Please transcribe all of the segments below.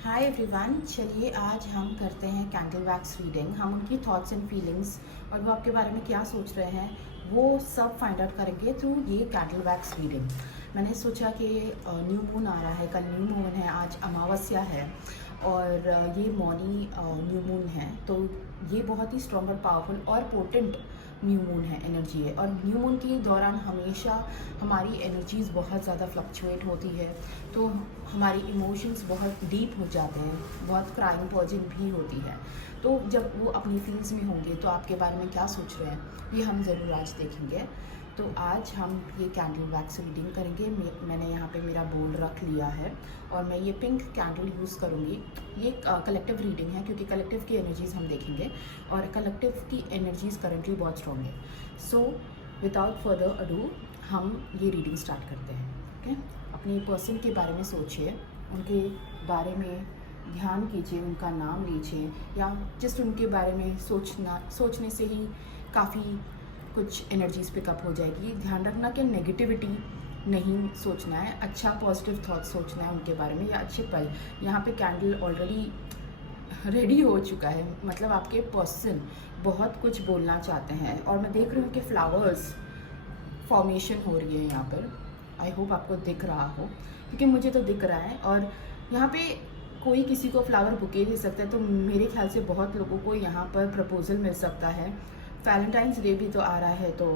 Hi everyone, चलिए आज हम करते हैं कैंडल वैक्स रीडिंग। हम उनकी थॉट्स एंड फीलिंग्स और वो आपके बारे में क्या सोच रहे हैं वो सब फाइंड आउट करेंगे थ्रू ये कैंडल वैक्स रीडिंग। मैंने सोचा कि न्यू मून आ रहा है, कल न्यू मून है, आज अमावस्या है और ये मौनी न्यू मून है, तो ये बहुत ही स्ट्रॉन्ग और पावरफुल और पोटेंट न्यू मून है, एनर्जी है। और न्यू मून के दौरान हमेशा हमारी एनर्जीज़ बहुत ज़्यादा फ्लक्चुएट होती है, तो हमारी इमोशंस बहुत डीप हो जाते हैं, बहुत क्राइम पॉजिंग भी होती है। तो जब वो अपनी फील्ड्स में होंगे तो आपके बारे में क्या सोच रहे हैं ये हम ज़रूर आज देखेंगे। तो आज हम ये कैंडल वैक्स रीडिंग करेंगे। मैंने यहाँ पे मेरा बोल रख लिया है और मैं ये पिंक कैंडल यूज़ करूँगी। ये कलेक्टिव रीडिंग है क्योंकि कलेक्टिव की एनर्जीज़ हम देखेंगे और कलेक्टिव की एनर्जीज़ करंटली बहुत स्ट्रॉन्ग है। सो विदाउट फर्दर अडू हम ये रीडिंग स्टार्ट करते हैं। ओके, अपने पर्सन के बारे में सोचिए, उनके बारे में ध्यान कीजिए, उनका नाम लीजिए या जस्ट उनके बारे में सोचने से ही काफ़ी कुछ एनर्जीज़ पिकअप हो जाएगी। ध्यान रखना कि नेगेटिविटी नहीं सोचना है, अच्छा पॉजिटिव थॉट सोचना है उनके बारे में या अच्छे पल। यहाँ पे कैंडल ऑलरेडी रेडी हो चुका है, मतलब आपके पर्सन बहुत कुछ बोलना चाहते हैं और मैं देख रही हूँ कि फ्लावर्स फॉर्मेशन हो रही है यहाँ पर। आई होप आपको दिख रहा हो क्योंकि मुझे तो दिख रहा है। और यहाँ पे कोई किसी को फ्लावर बुके दे सकता है, तो मेरे ख्याल से बहुत लोगों को यहाँ पर प्रपोज़ल मिल सकता है। वैलेंटाइंस डे भी तो आ रहा है, तो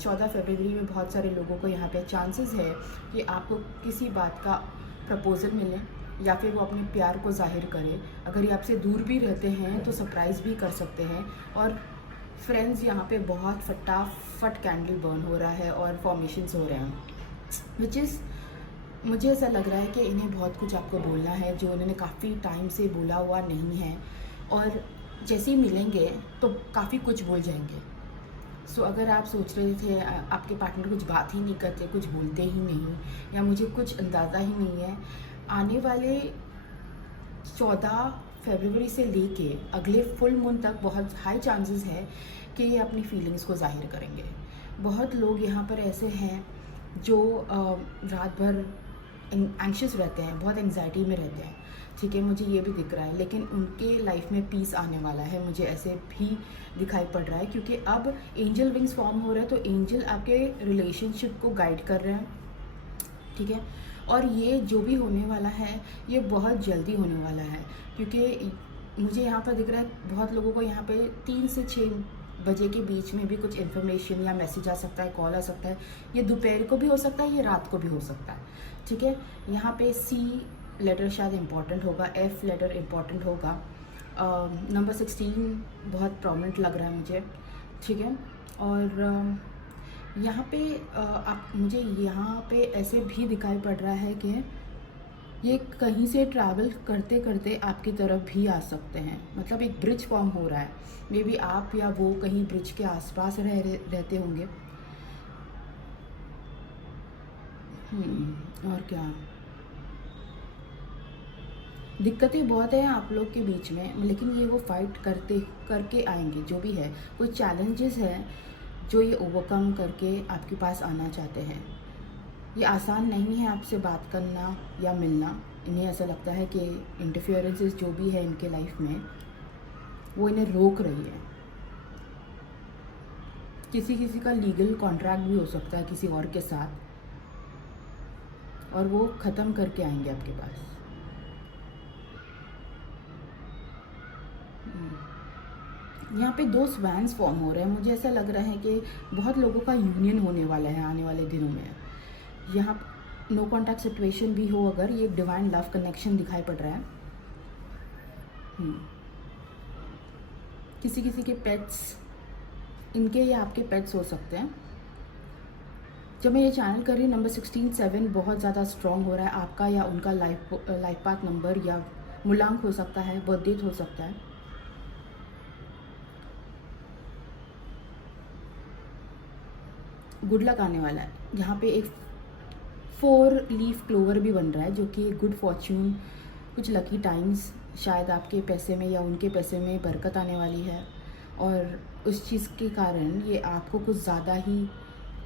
14 फरवरी में बहुत सारे लोगों को यहाँ पे चांसेस है कि आपको किसी बात का प्रपोज़ल मिले या फिर वो अपने प्यार को जाहिर करे। अगर ये आपसे दूर भी रहते हैं तो सरप्राइज़ भी कर सकते हैं। और फ्रेंड्स, यहाँ पे बहुत फटाफट कैंडल बर्न हो रहा है और फॉर्मेशंस हो रहे हैं, विच इज़ मुझे ऐसा लग रहा है कि इन्हें बहुत कुछ आपको बोलना है जो उन्होंने काफ़ी टाइम से बोला हुआ नहीं है, और जैसे ही मिलेंगे तो काफ़ी कुछ बोल जाएंगे। सो अगर आप सोच रहे थे आपके पार्टनर कुछ बात ही नहीं करते, कुछ बोलते ही नहीं या मुझे कुछ अंदाज़ा ही नहीं है, आने वाले 14 फरवरी से लेके अगले फुल मून तक बहुत हाई चांसेस है कि ये अपनी फीलिंग्स को जाहिर करेंगे। बहुत लोग यहाँ पर ऐसे हैं जो रात भर एंग्शियस रहते हैं, बहुत एंग्जाइटी में रहते हैं, ठीक है, मुझे ये भी दिख रहा है, लेकिन उनके लाइफ में पीस आने वाला है, मुझे ऐसे भी दिखाई पड़ रहा है क्योंकि अब एंजल विंग्स फॉर्म हो रहा है। तो एंजल आपके रिलेशनशिप को गाइड कर रहे हैं, ठीक है। और ये जो भी होने वाला है ये बहुत जल्दी होने वाला है क्योंकि मुझे यहाँ पर दिख रहा है बहुत लोगों को यहाँ पे 3 से 6 बजे के बीच में भी कुछ इन्फॉर्मेशन या मैसेज आ सकता है, कॉल आ सकता है। ये दोपहर को भी हो सकता है, ये रात को भी हो सकता है, ठीक है। यहाँ पे सी लेटर शायद इम्पॉर्टेंट होगा, एफ लेटर इम्पॉर्टेंट होगा, नंबर 16 बहुत प्रोमिनेंट लग रहा है मुझे, ठीक है। और यहाँ पे आप मुझे यहाँ पे ऐसे भी दिखाई पड़ रहा है कि ये कहीं से ट्रैवल करते करते आपकी तरफ भी आ सकते हैं, मतलब एक ब्रिज फॉर्म हो रहा है। मे बी आप या वो कहीं ब्रिज के आसपास रहते होंगे। और क्या, दिक्कतें बहुत हैं आप लोग के बीच में, लेकिन ये वो फाइट करके आएंगे। जो भी है, कुछ चैलेंजेस हैं जो ये ओवरकम करके आपके पास आना चाहते हैं। ये आसान नहीं है आपसे बात करना या मिलना। इन्हें ऐसा लगता है कि इंटरफेरेंसेस जो भी है इनके लाइफ में वो इन्हें रोक रही है। किसी किसी का लीगल कॉन्ट्रैक्ट भी हो सकता है किसी और के साथ, और वो ख़त्म करके आएंगे आपके पास। यहाँ पे 2 स्वैन्स फॉर्म हो रहे हैं। मुझे ऐसा लग रहा है कि बहुत लोगों का यूनियन होने वाला है आने वाले दिनों में। यहाँ नो कॉन्टैक्ट सिचुएशन भी हो, अगर ये डिवाइन लव कनेक्शन दिखाई पड़ रहा है। किसी किसी के पेट्स, इनके या आपके पेट्स हो सकते हैं। जब मैं ये चैनल कर रही हूँ, नंबर 16-7 बहुत ज़्यादा स्ट्रॉन्ग हो रहा है। आपका या उनका लाइफ पाथ नंबर या मूलांक हो सकता है, बर्थ डेट हो सकता है। गुड लक आने वाला है। यहाँ पे एक 4 लीफ क्लोवर भी बन रहा है जो कि गुड फॉर्च्यून, कुछ लकी टाइम्स, शायद आपके पैसे में या उनके पैसे में बरकत आने वाली है। और उस चीज़ के कारण ये आपको कुछ ज़्यादा ही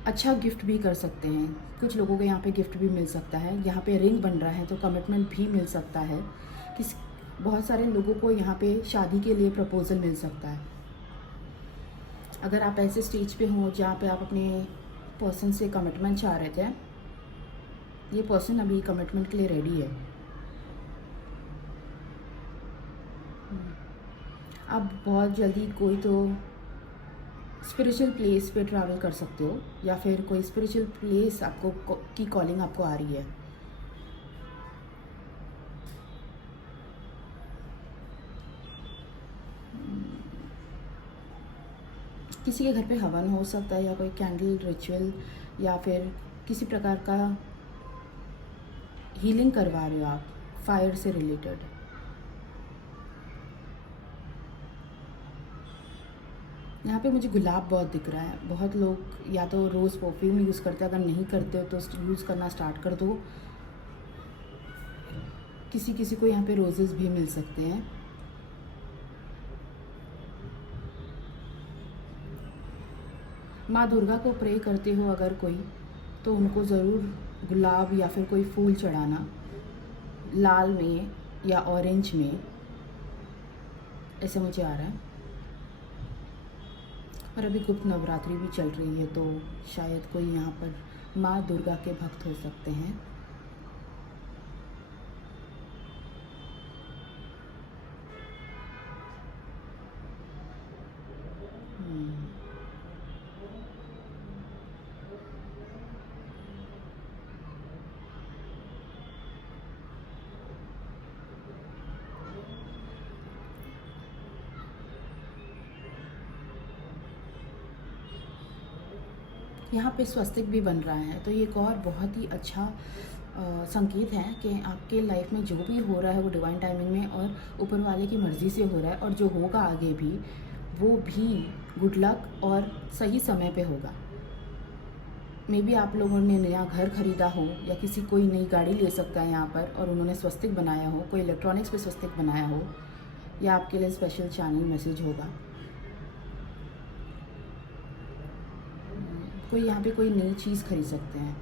अच्छा गिफ्ट भी कर सकते हैं। कुछ लोगों को यहाँ पे गिफ्ट भी मिल सकता है। यहाँ पे रिंग बन रहा है तो कमिटमेंट भी मिल सकता है। किस बहुत सारे लोगों को यहाँ पे शादी के लिए प्रपोज़ल मिल सकता है। अगर आप ऐसे स्टेज पे हो जहाँ पे आप अपने पर्सन से कमिटमेंट चाह रहे थे, ये पर्सन अभी कमिटमेंट के लिए रेडी है। अब बहुत जल्दी कोई तो स्पिरिचुअल प्लेस पे ट्रैवल कर सकते हो, या फिर कोई स्पिरिचुअल प्लेस आपको की कॉलिंग आपको आ रही है। किसी के घर पे हवन हो सकता है, या कोई कैंडल रिचुअल, या फिर किसी प्रकार का हीलिंग करवा रहे हो आप फायर से रिलेटेड। यहाँ पे मुझे गुलाब बहुत दिख रहा है। बहुत लोग या तो रोज़ परफ्यूम यूज़ करते हैं, अगर नहीं करते हो तो यूज़ करना स्टार्ट कर दो। किसी किसी को यहाँ पे रोजेस भी मिल सकते हैं। माँ दुर्गा को प्रे करते हो अगर कोई, तो उनको ज़रूर गुलाब या फिर कोई फूल चढ़ाना, लाल में या ऑरेंज में, ऐसे मुझे आ रहा है। और अभी गुप्त नवरात्रि भी चल रही है, तो शायद कोई यहाँ पर माँ दुर्गा के भक्त हो सकते हैं। यहाँ पे स्वस्तिक भी बन रहा है, तो ये एक और बहुत ही अच्छा संकेत है कि आपके लाइफ में जो भी हो रहा है वो डिवाइन टाइमिंग में और ऊपर वाले की मर्ज़ी से हो रहा है, और जो होगा आगे भी वो भी गुड लक और सही समय पे होगा। मे बी आप लोगों ने नया घर ख़रीदा हो, या किसी कोई नई गाड़ी ले सकता है यहाँ पर और उन्होंने स्वस्तिक बनाया हो, कोई इलेक्ट्रॉनिक्स पे स्वस्तिक बनाया हो, या आपके लिए स्पेशल चैनल मैसेज होगा। कोई यहाँ पे कोई नई चीज़ खरीद सकते हैं।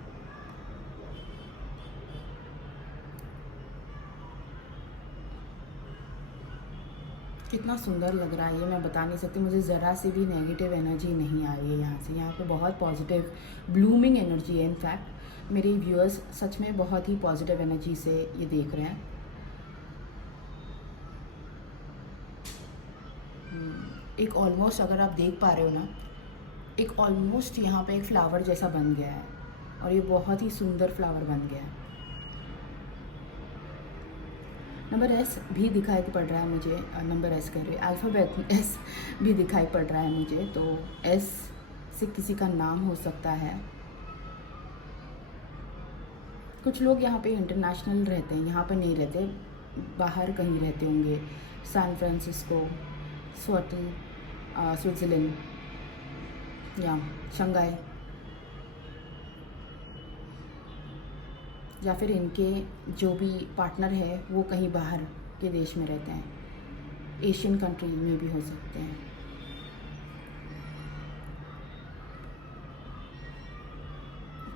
कितना सुंदर लग रहा है ये, मैं बता नहीं सकती। मुझे ज़रा से भी नेगेटिव एनर्जी नहीं आ रही है यहाँ से। यहाँ पे बहुत पॉजिटिव ब्लूमिंग एनर्जी है। इनफैक्ट मेरे व्यूअर्स सच में बहुत ही पॉजिटिव एनर्जी से ये देख रहे हैं। एक ऑलमोस्ट, अगर आप देख पा रहे हो ना, एक ऑलमोस्ट यहाँ पे एक फ्लावर जैसा बन गया है, और ये बहुत ही सुंदर फ्लावर बन गया है। नंबर एस भी दिखाई पड़ रहा है मुझे, नंबर एस कह रहे, अल्फ़ाबेट एस भी दिखाई पड़ रहा है मुझे, तो एस से किसी का नाम हो सकता है। कुछ लोग यहाँ पे इंटरनेशनल रहते हैं, यहाँ पे नहीं रहते, बाहर कहीं रहते होंगे, सैन फ्रांसिस्को, स्विट्ज़रलैंड या शंघाई, या फिर इनके जो भी पार्टनर है वो कहीं बाहर के देश में रहते हैं, एशियन कंट्री में भी हो सकते हैं।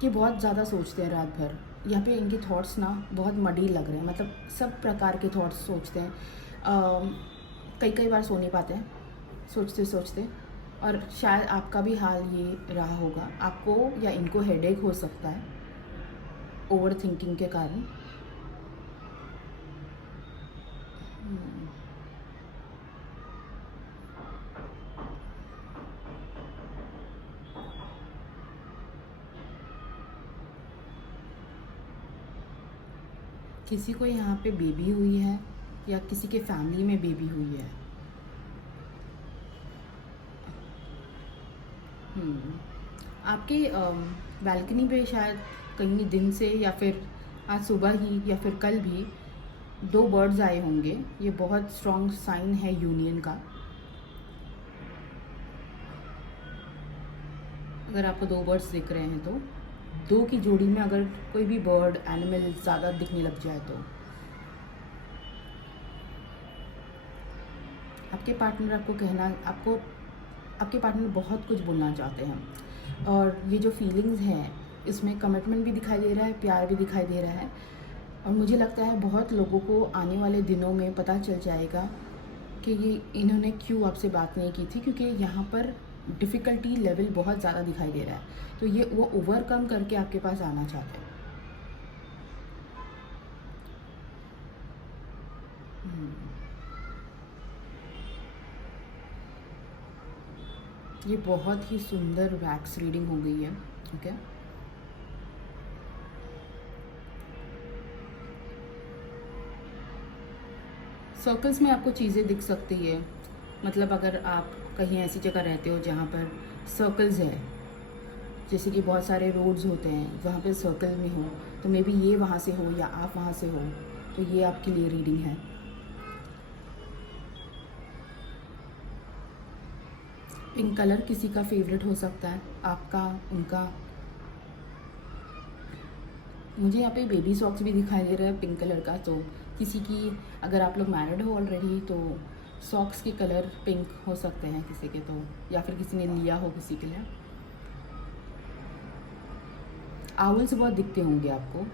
कि बहुत ज़्यादा सोचते हैं रात भर। यहाँ पे इनके थॉट्स ना बहुत मडी लग रहे हैं, मतलब सब प्रकार के थॉट्स सोचते हैं। कई बार सो नहीं पाते हैं सोचते सोचते, और शायद आपका भी हाल ये रहा होगा। आपको या इनको हेडेक हो सकता है ओवर थिंकिंग के कारण। किसी को यहाँ पे बेबी हुई है, या किसी के फैमिली में बेबी हुई है। आपके बालकनी पे शायद कहीं दिन से, या फिर आज सुबह ही, या फिर कल भी 2 बर्ड्स आए होंगे। ये बहुत स्ट्रॉन्ग साइन है यूनियन का। अगर आपको 2 बर्ड्स दिख रहे हैं, तो 2 की जोड़ी में अगर कोई भी बर्ड एनिमल ज़्यादा दिखने लग जाए, तो आपके पार्टनर आपको कहना, आपके पार्टनर बहुत कुछ बोलना चाहते हैं। और ये जो फीलिंग्स हैं, इसमें कमिटमेंट भी दिखाई दे रहा है, प्यार भी दिखाई दे रहा है, और मुझे लगता है बहुत लोगों को आने वाले दिनों में पता चल जाएगा कि ये इन्होंने क्यों आपसे बात नहीं की थी, क्योंकि यहाँ पर डिफ़िकल्टी लेवल बहुत ज़्यादा दिखाई दे रहा है। तो ये वो ओवरकम करके आपके पास आना चाहते हैं। ये बहुत ही सुंदर वैक्स रीडिंग हो गई है। ओके, सर्कल्स में आपको चीज़ें दिख सकती है, मतलब अगर आप कहीं ऐसी जगह रहते हो जहाँ पर सर्कल्स है, जैसे कि बहुत सारे रोड्स होते हैं वहाँ पे सर्कल में हो, तो मे बी ये वहाँ से हो या आप वहाँ से हो, तो ये आपके लिए रीडिंग है। पिंक कलर किसी का फेवरेट हो सकता है, आपका, उनका। मुझे यहाँ पे बेबी सॉक्स भी दिखाई दे रहा है पिंक कलर का, तो किसी की, अगर आप लोग मैरिड हो ऑलरेडी तो सॉक्स के कलर पिंक हो सकते हैं किसी के, तो या फिर किसी ने लिया हो किसी के लिए। आउल्स बहुत दिखते होंगे आपको,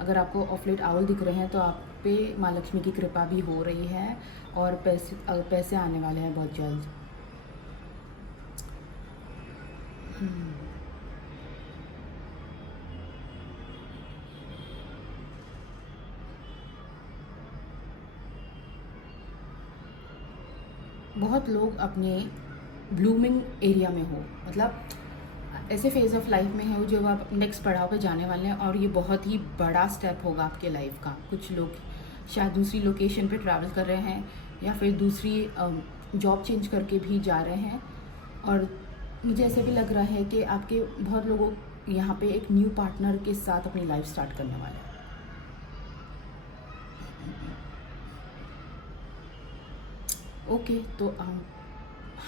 अगर आपको ऑफ लेट आउल दिख रहे हैं तो आप पे माँ लक्ष्मी की कृपा भी हो रही है और पैसे आने वाले हैं बहुत जल्द। बहुत लोग अपने ब्लूमिंग एरिया में हो, मतलब ऐसे फेज़ ऑफ लाइफ में हो जो आप नेक्स्ट पड़ाव पे जाने वाले हैं, और ये बहुत ही बड़ा स्टेप होगा आपके लाइफ का। कुछ लोग शायद दूसरी लोकेशन पे ट्रैवल कर रहे हैं या फिर दूसरी जॉब चेंज करके भी जा रहे हैं, और मुझे ऐसे भी लग रहा है कि आपके बहुत लोगों यहाँ पे एक न्यू पार्टनर के साथ अपनी लाइफ स्टार्ट करने वाले हैं। ओके, तो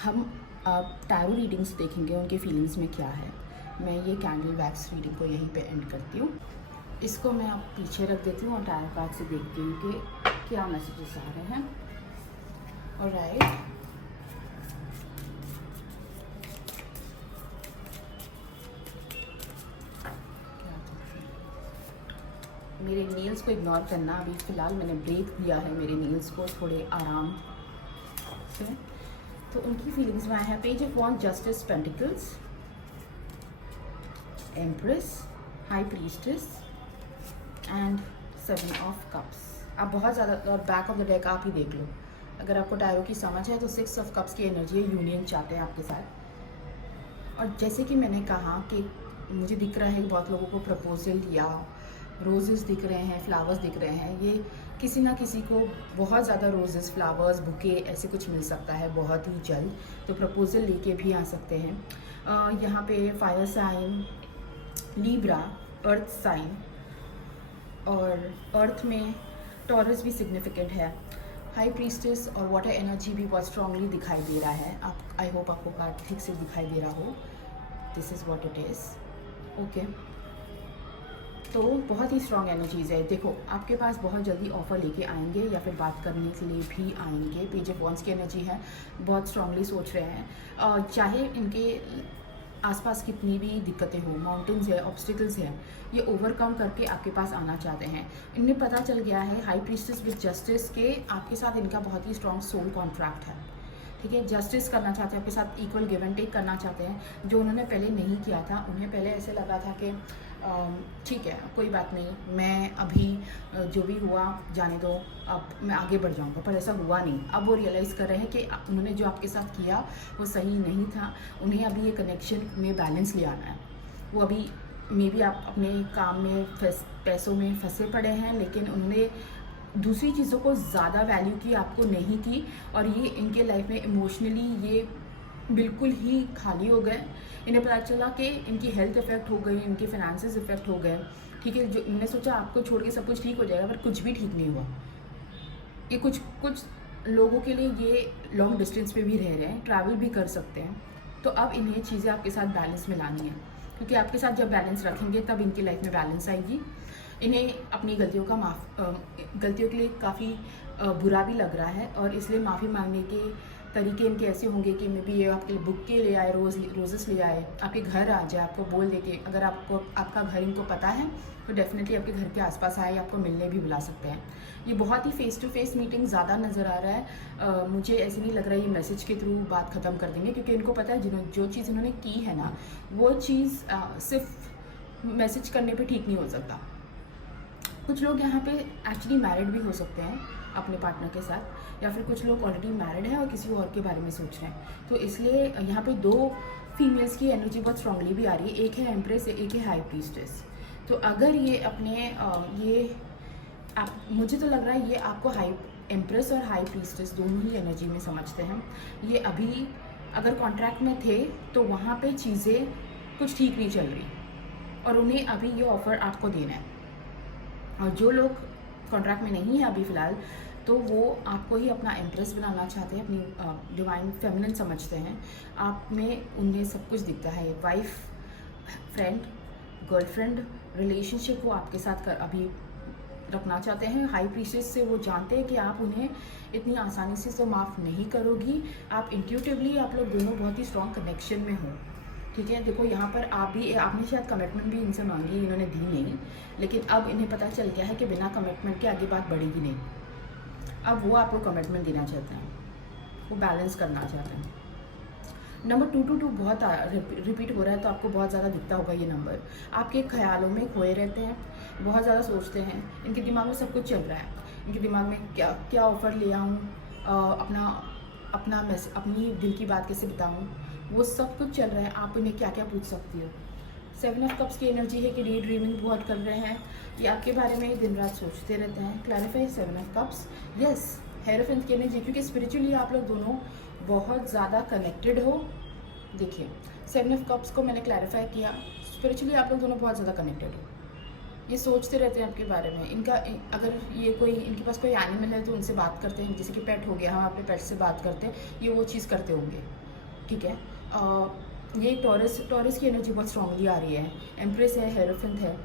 हम टैरो रीडिंग्स देखेंगे, उनके फीलिंग्स में क्या है। मैं ये कैंडल वैक्स रीडिंग को यहीं पे एंड करती हूँ। इसको मैं आप पीछे रख देती हूँ और टैरो कार्ड से देखती हूँ कि क्या मैसेजेस आ रहे हैं। ऑलराइट, मेरे नील्स को इग्नोर करना, अभी फ़िलहाल मैंने ब्रेक दिया है मेरे नील्स को थोड़े आराम से। तो उनकी फीलिंग्स में आया है page of wand, justice, pentacles, empress, high priestess and 7 of cups. आप बहुत ज़्यादा, और बैक ऑफ द डेक आप ही देख लो, अगर आपको टैरो की समझ है तो 6 ऑफ कप्स की एनर्जी है, यूनियन चाहते हैं आपके साथ। और जैसे कि मैंने कहा कि मुझे दिख रहा है कि बहुत लोगों को प्रपोजल या रोजेस दिख रहे हैं, फ्लावर्स दिख रहे हैं। ये किसी ना किसी को बहुत ज़्यादा रोजेस, फ्लावर्स, बुके ऐसे कुछ मिल सकता है बहुत ही जल्द, तो प्रपोजल लेके भी आ सकते हैं। यहाँ पे fire sign, Libra, earth sign, और अर्थ में टॉरस भी सिग्निफिकेंट है। हाई प्रीस्टेस और वाटर एनर्जी भी बहुत स्ट्रांगली दिखाई दे रहा है। आप, आई होप आपको कार्ड ठीक से दिखाई दे रहा हो। This is what it is. Okay, तो बहुत ही स्ट्रॉन्ग एनर्जीज़ है। देखो, आपके पास बहुत जल्दी ऑफ़र लेके आएंगे या फिर बात करने के लिए भी आएंगे। पेज ऑफ वॉन्ड्स की एनर्जी है, बहुत स्ट्रांगली सोच रहे हैं। चाहे इनके आसपास कितनी भी दिक्कतें हो, माउंटेन्स है, ऑब्स्टिकल्स हैं, ये ओवरकम करके आपके पास आना चाहते हैं। इन्हें पता चल गया है हाई प्रीस्टेस विद जस्टिस के आपके साथ इनका बहुत ही स्ट्रॉन्ग सोल कॉन्ट्रैक्ट है। ठीक है, जस्टिस करना चाहते हैं आपके साथ, इक्वल गिव एंड टेक करना चाहते हैं, जो उन्होंने पहले नहीं किया था। उन्हें पहले ऐसे लगा था कि ठीक है, कोई बात नहीं, मैं अभी जो भी हुआ जाने दो, अब मैं आगे बढ़ जाऊंगा, पर ऐसा हुआ नहीं। अब वो रियलाइज़ कर रहे हैं कि उन्होंने जो आपके साथ किया वो सही नहीं था। उन्हें अभी ये कनेक्शन में बैलेंस ले आना है। वो अभी मे बी आप अपने काम में पैसों में फंसे पड़े हैं, लेकिन उन्होंने दूसरी चीज़ों को ज़्यादा वैल्यू की, आपको नहीं की, और ये इनके लाइफ में इमोशनली ये बिल्कुल ही खाली हो गए। इन्हें पता चला कि इनकी हेल्थ इफ़ेक्ट हो गई, इनके फाइनेंसेस इफ़ेक्ट हो गए। ठीक है, जो इन्होंने सोचा आपको छोड़ के सब कुछ ठीक हो जाएगा, पर कुछ भी ठीक नहीं हुआ। ये कुछ लोगों के लिए ये लॉन्ग डिस्टेंस पे भी रह रहे हैं, ट्रैवल भी कर सकते हैं। तो अब इन्हें चीज़ें आपके साथ बैलेंस में लानी है, क्योंकि आपके साथ जब बैलेंस रखेंगे तब इनकी लाइफ में बैलेंस आएगी। इन्हें अपनी गलतियों के लिए काफ़ी बुरा भी लग रहा है, और इसलिए माफ़ी मांगने के तरीके इनके ऐसे होंगे कि मे बी ये आपके लिए बुक के ले आए, रोजेस ले आए, आपके घर आ जाए, आपको बोल दे कि अगर आपको आपका घर इनको पता है तो डेफिनेटली आपके घर के आसपास आए, आपको मिलने भी बुला सकते हैं। ये बहुत ही फेस टू फेस मीटिंग ज़्यादा नज़र आ रहा है। मुझे ऐसे नहीं लग रहा है ये मैसेज के थ्रू बात ख़त्म कर देंगे, क्योंकि इनको पता है जो चीज़ इन्होंने की है ना, वो चीज़ सिर्फ मैसेज करने पे ठीक नहीं हो सकता। कुछ लोग यहाँ पे एक्चुअली मैरिड भी हो सकते हैं अपने पार्टनर के साथ, या फिर कुछ लोग ऑलरेडी मैरिड हैं और किसी और के बारे में सोच रहे हैं। तो इसलिए यहाँ पे दो फीमेल्स की एनर्जी बहुत स्ट्रांगली भी आ रही है, एक है एम्प्रेस, एक है हाई प्रीस्टेस। तो अगर ये अपने मुझे तो लग रहा है ये आपको हाई एम्प्रेस और हाई प्रीस्टेस दोनों ही एनर्जी में समझते हैं। ये अभी अगर कॉन्ट्रैक्ट में थे तो वहाँ पे चीज़ें कुछ ठीक नहीं चल रही और उन्हें अभी ये ऑफ़र आपको देना है। और जो लोग कॉन्ट्रैक्ट में नहीं है अभी फ़िलहाल, तो वो आपको ही अपना एम्प्रेस बनाना चाहते हैं, अपनी डिवाइन फेमिनिन समझते हैं। आप में उन्हें सब कुछ दिखता है, वाइफ, फ्रेंड, गर्लफ्रेंड रिलेशनशिप वो आपके साथ अभी रखना चाहते हैं। हाई प्रीस्टेस से वो जानते हैं कि आप उन्हें इतनी आसानी से तो माफ़ नहीं करोगी। आप इंट्यूटिवली आप लोग दोनों बहुत ही स्ट्रॉन्ग कनेक्शन में हो, ठीक है। देखो यहाँ पर आपने शायद कमिटमेंट भी इनसे मांगी, इन्होंने दी नहीं, लेकिन अब इन्हें पता चल गया है कि बिना कमिटमेंट के आगे बात बढ़ेगी नहीं। अब वो आपको कमिटमेंट देना चाहते हैं, वो बैलेंस करना चाहते हैं। नंबर 222 बहुत रिपीट हो रहा है, तो आपको बहुत ज़्यादा दिखता होगा ये नंबर। आपके ख्यालों में खोए रहते हैं, बहुत ज़्यादा सोचते हैं, इनके दिमाग में सब कुछ चल रहा है। इनके दिमाग में क्या ऑफ़र ले आऊँ, अपनी दिल की बात कैसे बताऊँ, वो सब कुछ चल रहा है। आप उन्हें क्या क्या पूछ सकती हो। 7 ऑफ कप्स की एनर्जी है कि डे ड्रीमिंग बहुत कर रहे हैं, ये आपके बारे में दिन रात सोचते रहते हैं। Clarify 7 of cups, yes hierophant की एनर्जी, क्योंकि स्पिरिचुअली आप लोग दोनों बहुत ज़्यादा कनेक्टेड हो। देखिए 7 ऑफ कप्स को मैंने क्लैरिफाई किया, स्पिरिचुअली आप लोग दोनों बहुत ज़्यादा कनेक्टेड हो। ये सोचते रहते हैं आपके बारे में। अगर इनके पास कोई एनिमल है तो उनसे बात करते हैं, जैसे कि पेट हो गया, हम अपने पेट से बात करते हैं, ये वो चीज़ करते होंगे, ठीक है। ये टॉरस की एनर्जी बहुत स्ट्रांगली आ रही है, एम्प्रेस है, हेरोफेंट है।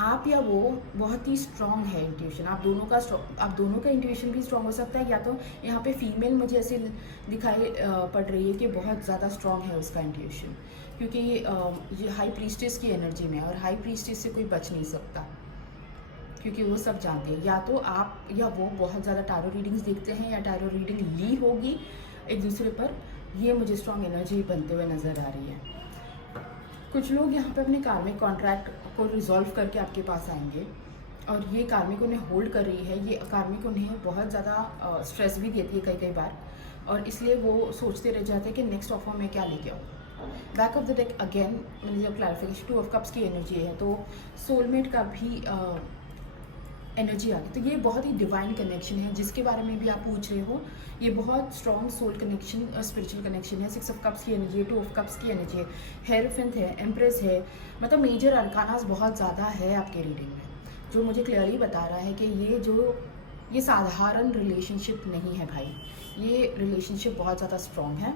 आप या वो बहुत ही स्ट्रॉन्ग है इंट्यूशन, आप दोनों का इंट्यूशन भी स्ट्रॉन्ग हो सकता है। या तो यहाँ पे फीमेल मुझे ऐसे दिखाई पड़ रही है कि बहुत ज़्यादा स्ट्रॉन्ग है उसका इंट्यूशन, क्योंकि ये हाई प्रीस्टेस की एनर्जी में है और हाई प्रीस्टेस से कोई बच नहीं सकता, क्योंकि वो सब जानते हैं। या तो आप या वो बहुत ज़्यादा टैरो रीडिंग्स देखते हैं या टैरो रीडिंग ली होगी एक दूसरे पर। ये मुझे स्ट्रॉन्ग एनर्जी बनते हुए नज़र आ रही है। कुछ लोग यहाँ पे अपने कार्मिक कॉन्ट्रैक्ट को रिजॉल्व करके आपके पास आएंगे और ये कार्मिक उन्हें होल्ड कर रही है। ये कार्मिक उन्हें बहुत ज़्यादा स्ट्रेस भी देती है कई बार, और इसलिए वो सोचते रह जाते हैं कि नेक्स्ट ऑफर में क्या लेके आऊँ। Back of the deck again मैंने जब क्लैरिफिकेशन 2 ऑफ कप्स की एनर्जी है, तो सोलमेट का भी एनर्जी आ गई। तो ये बहुत ही डिवाइन कनेक्शन है जिसके बारे में भी आप पूछ रहे हो। ये बहुत स्ट्रॉन्ग सोल कनेक्शन और स्पिरिचुअल कनेक्शन है। 6 ऑफ कप्स की एनर्जी है, 2 ऑफ कप्स की एनर्जी है, हेरोफेंट है, एम्प्रेस है। मतलब मेजर अरकानास बहुत ज़्यादा है आपके रीडिंग में, जो मुझे क्लियरली बता रहा है कि ये साधारण रिलेशनशिप नहीं है भाई। ये रिलेशनशिप बहुत ज़्यादा स्ट्रॉन्ग है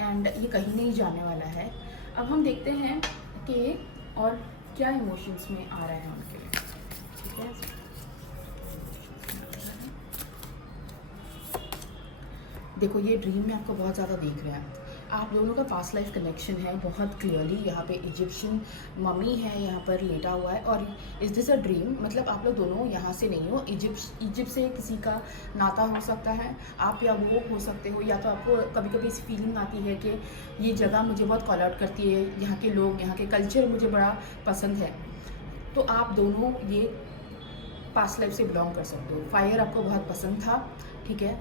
एंड ये कहीं नहीं जाने वाला है। अब हम देखते हैं कि और क्या इमोशंस में आ रहा है उनके लिए, ठीक है। देखो ये ड्रीम में आपको बहुत ज़्यादा दिख रहा है। आप दोनों का पास्ट लाइफ कनेक्शन है बहुत क्लियरली। यहाँ पे इजिप्शियन मम्मी है यहाँ पर लेटा हुआ है, और इज़ दिस अ ड्रीम, मतलब आप लोग दोनों यहाँ से नहीं हो, इजिप्ट से किसी का नाता हो सकता है, आप या वो हो सकते हो। या तो आपको कभी कभी ऐसी फीलिंग आती है कि ये जगह मुझे बहुत कॉल आउट करती है, यहाँ के लोग, यहाँ के कल्चर मुझे बड़ा पसंद है। तो आप दोनों ये पास्ट लाइफ से बिलोंग कर सकते हो। फायर आपको बहुत पसंद था, ठीक है।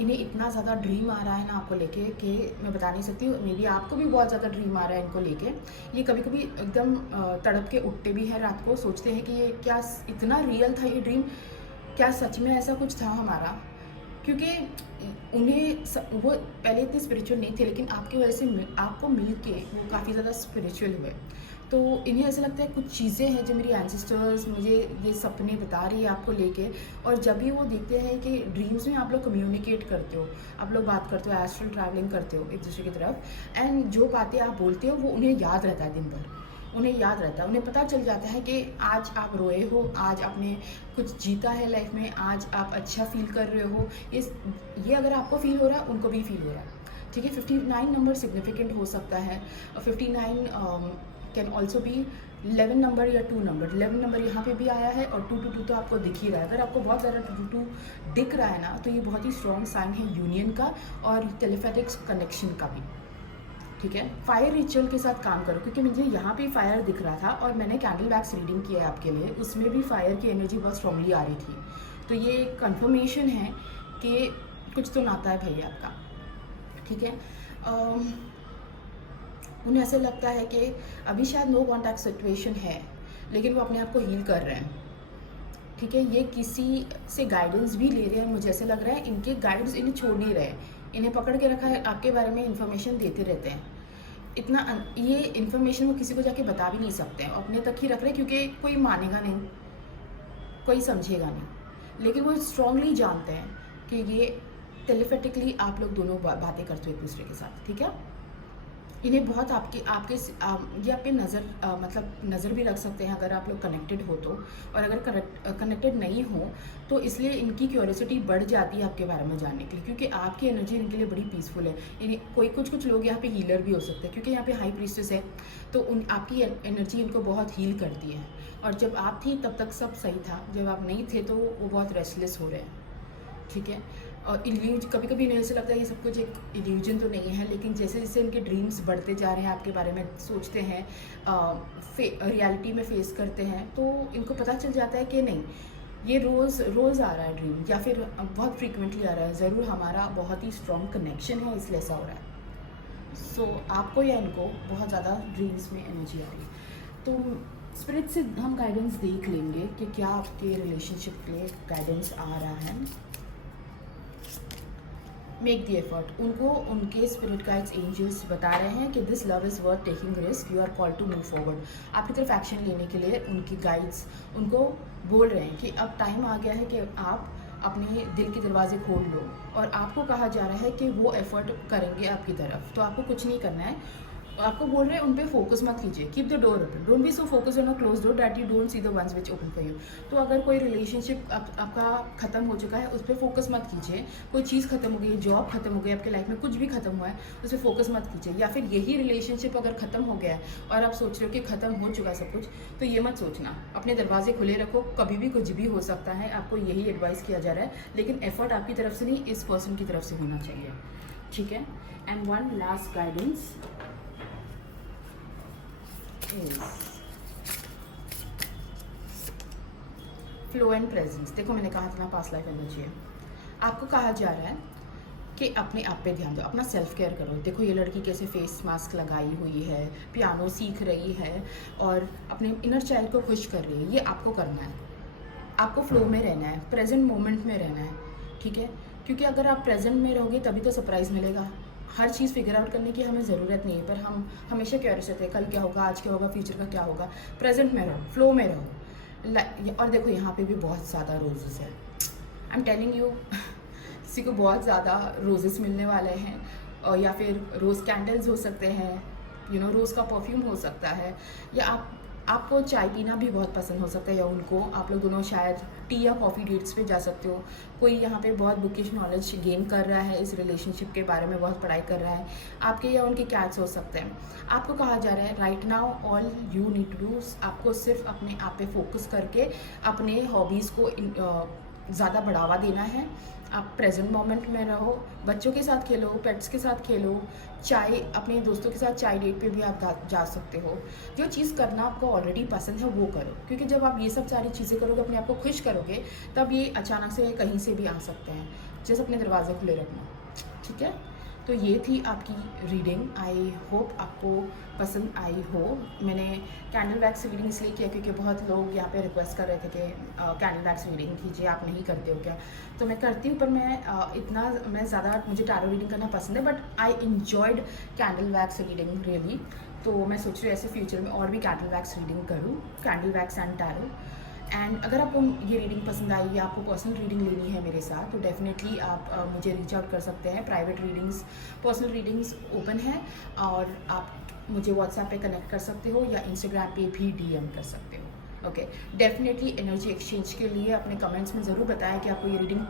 इन्हें इतना ज़्यादा ड्रीम आ रहा है ना आपको लेके कि मैं बता नहीं सकती हूँ। मे बी आपको भी बहुत ज़्यादा ड्रीम आ रहा है इनको लेके। ये कभी कभी एकदम तड़प के उठते भी हैं रात को, सोचते हैं कि ये क्या इतना रियल था ये ड्रीम, क्या सच में ऐसा कुछ था हमारा। क्योंकि वो पहले इतने स्पिरिचुअल नहीं थे, लेकिन आपकी वजह से आपको मिल के वो काफ़ी ज़्यादा स्पिरिचुअल हुए। तो इन्हें ऐसा लगता है कुछ चीज़ें हैं जो मेरी एंसेस्टर्स मुझे ये सपने बता रही है आपको लेके। और जब भी वो देखते हैं कि ड्रीम्स में आप लोग कम्युनिकेट करते हो, आप लोग बात करते हो, एस्ट्रल ट्रैवलिंग करते हो एक दूसरे की तरफ, एंड जो बातें आप बोलते हो वो उन्हें याद रहता है दिन भर। उन्हें याद रहता है, उन्हें पता चल जाता है कि आज आप रोए हो, आज आपने कुछ जीता है लाइफ में, आज आप अच्छा फील कर रहे हो। ये अगर आपको फील हो रहा है, उनको भी फील हो रहा है, ठीक है। 59 नंबर सिग्निफिकेंट हो सकता है, और 59 कैन ऑल्सो बी 11 नंबर या 2 नंबर। 11 नंबर यहाँ पे भी आया है, और 222 तो आपको दिख ही रहा है। अगर आपको बहुत ज़्यादा 222 दिख रहा है ना, तो ये बहुत ही स्ट्रॉन्ग साइन है यूनियन का और टेलीपैथिक कनेक्शन का भी, ठीक है। फायर रिचुअल के साथ काम करो, क्योंकि मुझे यहाँ पे फायर दिख रहा था और मैंने कैंडल वैक्स रीडिंग किया है आपके लिए, उसमें भी फायर की एनर्जी बहुत स्ट्रांगली आ रही थी। तो ये कंफर्मेशन है कि कुछ तो नाता है भाई आपका, ठीक है। उन्हें ऐसे लगता है कि अभी शायद नो कॉन्टैक्ट सिचुएशन है, लेकिन वो अपने आप को हील कर रहे हैं, ठीक है। ये किसी से गाइडेंस भी ले रहे हैं, मुझे ऐसे लग रहा है इनके गाइड्स इन्हें छोड़ नहीं रहे, इन्हें पकड़ के रखा है, आपके बारे में इन्फॉर्मेशन देते रहते हैं। इतना ये इन्फॉर्मेशन वो किसी को जाके बता भी नहीं सकते हैं, अपने तक ही रख रहे हैं, क्योंकि कोई मानेगा नहीं, कोई समझेगा नहीं, लेकिन वो स्ट्रांगली जानते हैं कि ये टेलीपैथिकली आप लोग दोनों बातें करते हो एक दूसरे के साथ, ठीक है। इन्हें बहुत आपके ये आप पे मतलब नज़र भी रख सकते हैं अगर आप लोग कनेक्टेड हो तो, और अगर कनेक्टेड नहीं हो तो इसलिए इनकी क्यूरियोसिटी बढ़ जाती है आपके बारे में जानने के लिए, क्योंकि आपकी एनर्जी इनके लिए बड़ी पीसफुल है। इन्हें कुछ लोग यहाँ पे हीलर भी हो सकते हैं, क्योंकि यहाँ पे हाई प्रीस्टेस है, तो आपकी एनर्जी इनको बहुत हील करती है। और जब आप थी तब तक सब सही था, जब आप नहीं थे तो वो बहुत रेस्टलेस हो रहे हैं, ठीक है। और कभी कभी इन्हें ऐसे लगता है ये सब कुछ एक इल्यूजन तो नहीं है, लेकिन जैसे जैसे इनके ड्रीम्स बढ़ते जा रहे हैं, आपके बारे में सोचते हैं, रियलिटी में फेस करते हैं, तो इनको पता चल जाता है कि नहीं, ये रोज़ आ रहा है ड्रीम, या फिर बहुत फ्रीक्वेंटली आ रहा है, ज़रूर हमारा बहुत ही स्ट्रॉन्ग कनेक्शन है, इसलिए ऐसा हो रहा है। सो आपको या इनको बहुत ज़्यादा ड्रीम्स में एनर्जी आ रही है। तो स्पिरिट से हम गाइडेंस देख लेंगे कि क्या आपके रिलेशनशिप के लिए गाइडेंस आ रहा है। मेक द एफर्ट, उनको उनके स्पिरिट गाइड्स एंजल्स बता रहे हैं कि this love is worth taking risk, you are called to move forward. आपकी तरफ एक्शन लेने के लिए उनकी गाइड्स उनको बोल रहे हैं कि अब टाइम आ गया है कि आप अपने दिल के दरवाजे खोल लो, और आपको कहा जा रहा है कि वो एफर्ट करेंगे आपकी तरफ, तो आपको कुछ नहीं करना है। आपको बोल रहे हैं उन पे फोकस मत कीजिए, keep the door open, don't be so focus on a close door that you don't see the ones which open for you. तो अगर कोई रिलेशनशिप आपका खत्म हो चुका है, उस पर फोकस मत कीजिए। कोई चीज़ खत्म हो गई, जॉब खत्म हो गई, आपके लाइफ में कुछ भी खत्म हुआ है, उस पर फोकस मत कीजिए। या फिर यही रिलेशनशिप अगर खत्म हो गया है और आप सोच रहे हो कि खत्म हो चुका सब कुछ, तो ये मत सोचना, अपने दरवाजे खुले रखो, कभी भी कुछ भी हो सकता है। आपको यही एडवाइस किया जा रहा है, लेकिन एफर्ट आपकी तरफ से नहीं, इस पर्सन की तरफ से होना चाहिए, ठीक है। And one last guidance flow and presence. देखो मैंने कहा था ना पास्ट लाइफ एनर्जी है। आपको कहा जा रहा है कि अपने आप पे ध्यान दो, अपना सेल्फ केयर करो। देखो ये लड़की कैसे फेस मास्क लगाई हुई है, पियानो सीख रही है और अपने इनर चाइल्ड को खुश कर रही है। ये आपको करना है, आपको फ्लो में रहना है, प्रेजेंट मोमेंट में रहना है, ठीक है। क्योंकि अगर आप प्रेजेंट में रहोगे तभी तो सरप्राइज़ मिलेगा। हर चीज़ फिगर आउट करने की हमें ज़रूरत नहीं है, पर हम हमेशा क्यूरियस रहते हैं कल क्या होगा, आज क्या होगा, फ्यूचर का क्या होगा। प्रेजेंट में रहो, फ्लो में रहो। और देखो यहाँ पे भी बहुत ज़्यादा रोजेस है, आई एम टेलिंग यू किसी को बहुत ज़्यादा रोजेस मिलने वाले हैं, और या फिर रोज़ कैंडल्स हो सकते हैं, रोज़ का परफ्यूम हो सकता है, या आपको चाय पीना भी बहुत पसंद हो सकता है, या उनको आप लोग दोनों शायद टी या कॉफ़ी डेट्स पे जा सकते हो। कोई यहाँ पे बहुत बुकिश नॉलेज गेन कर रहा है, इस रिलेशनशिप के बारे में बहुत पढ़ाई कर रहा है। आपके या उनके कैट्स हो सकते हैं। आपको कहा जा रहा है right now all you need to do, आपको सिर्फ अपने आप पे फोकस करके अपने हॉबीज़ को ज़्यादा बढ़ावा देना है। आप प्रेजेंट मोमेंट में रहो, बच्चों के साथ खेलो, पेट्स के साथ खेलो, चाय अपने दोस्तों के साथ चाय डेट पे भी आप जा सकते हो। जो चीज़ करना आपको ऑलरेडी पसंद है वो करो, क्योंकि जब आप ये सब सारी चीज़ें करोगे, अपने आप को खुश करोगे, तब ये अचानक से कहीं से भी आ सकते हैं। जैसे अपने दरवाजे खुले रखना, ठीक है। तो ये थी आपकी रीडिंग, आई होप आपको पसंद आई हो। मैंने कैंडल वैक्स रीडिंग इसलिए किया क्योंकि बहुत लोग यहाँ पे रिक्वेस्ट कर रहे थे कि कैंडल वैक्स रीडिंग कीजिए, आप नहीं करते हो क्या। तो मैं करती हूँ, पर मैं ज़्यादा मुझे टैरो रीडिंग करना पसंद है, but I enjoyed candle wax reading really. तो मैं सोच रही हूँ ऐसे फ्यूचर में और भी कैंडल वैक्स रीडिंग करूँ, candle wax and tarot. And अगर आपको ये रीडिंग पसंद आई या आपको पर्सनल रीडिंग लेनी है मेरे साथ, तो डेफिनेटली आप मुझे रीच आउट कर सकते हैं। Private readings, personal readings open है, और आप मुझे व्हाट्सएप पे कनेक्ट कर सकते हो या इंस्टाग्राम पे भी डीएम कर सकते हो। ओके, डेफिनेटली एनर्जी एक्सचेंज के लिए अपने कमेंट्स में ज़रूर बताएं कि आपको ये रीडिंग